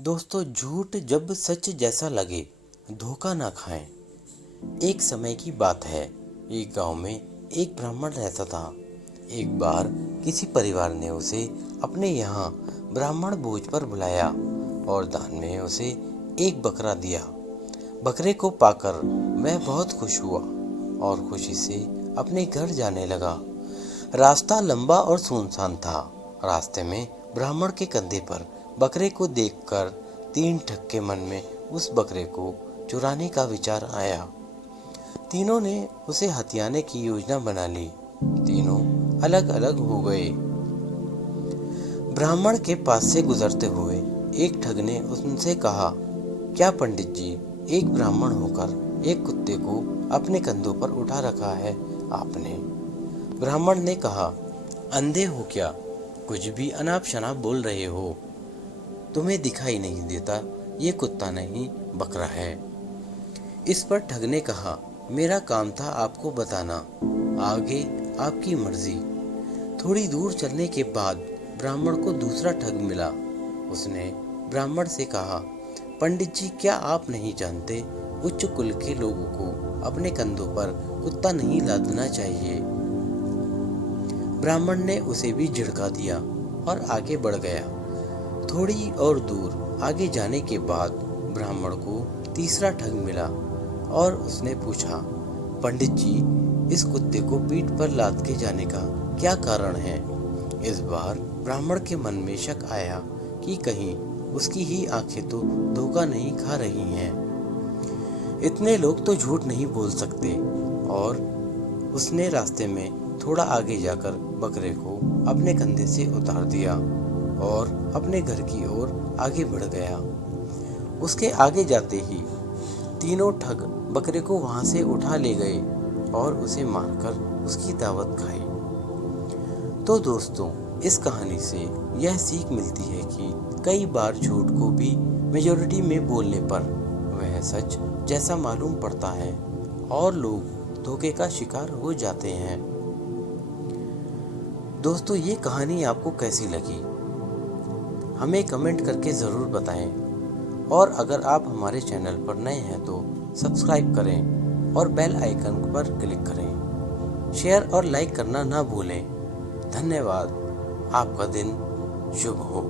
दोस्तों, झूठ जब सच जैसा लगे, धोखा ना खाएं। एक समय की बात है। एक गांव में एक ब्राह्मण रहता था। एक बार किसी परिवार ने उसे अपने यहाँ ब्राह्मण भोज पर बुलाया और दान में उसे एक बकरा दिया। बकरे को पाकर वह बहुत खुश हुआ और खुशी से अपने घर जाने लगा। रास्ता लंबा और सुनसान था। रास्ते में ब्राह्मण के कंधे पर बकरे को देखकर तीन ठग के मन में उस बकरे को चुराने का विचार आया। तीनों ने उसे हथियाने की योजना बना ली। तीनों अलग अलग हो गए। ब्राह्मण के पास से गुजरते हुए एक ठग ने उनसे कहा, क्या पंडित जी, एक ब्राह्मण होकर एक कुत्ते को अपने कंधों पर उठा रखा है आपने? ब्राह्मण ने कहा, अंधे हो क्या? कुछ भी अनाप शनाप बोल रहे हो। तुम्हें दिखाई नहीं देता ये कुत्ता नहीं बकरा है। इस पर ठग ने कहा, मेरा काम था आपको बताना, आगे आपकी मर्जी। थोड़ी दूर चलने के बाद ब्राह्मण को दूसरा ठग मिला। उसने ब्राह्मण से कहा, पंडित जी, क्या आप नहीं जानते उच्च कुल के लोगों को अपने कंधों पर कुत्ता नहीं लादना चाहिए? ब्राह्मण ने उसे भी झिड़का दिया और आगे बढ़ गया। थोड़ी और दूर आगे जाने के बाद ब्राह्मण को तीसरा ठग मिला और उसने पूछा, पंडित जी, इस कुत्ते को पीठ पर लाद के जाने का क्या कारण है? इस बार ब्राह्मण के मन में शक आया कि कहीं उसकी ही आंखें तो धोखा नहीं खा रही हैं। इतने लोग तो झूठ नहीं बोल सकते। और उसने रास्ते में थोड़ा आगे जाकर बकरे को अपने कंधे से उतार दिया और अपने घर की ओर आगे बढ़ गया। उसके आगे जाते ही तीनों ठग बकरे को वहां से उठा ले गए और उसे मारकर उसकी दावत खाई। तो दोस्तों, इस कहानी से यह सीख मिलती है कि कई बार झूठ को भी मेजॉरिटी में बोलने पर वह सच जैसा मालूम पड़ता है और लोग धोखे का शिकार हो जाते हैं। दोस्तों, ये कहानी आपको कैसी लगी हमें कमेंट करके ज़रूर बताएं। और अगर आप हमारे चैनल पर नए हैं तो सब्सक्राइब करें और बेल आइकन पर क्लिक करें। शेयर और लाइक करना ना भूलें। धन्यवाद। आपका दिन शुभ हो।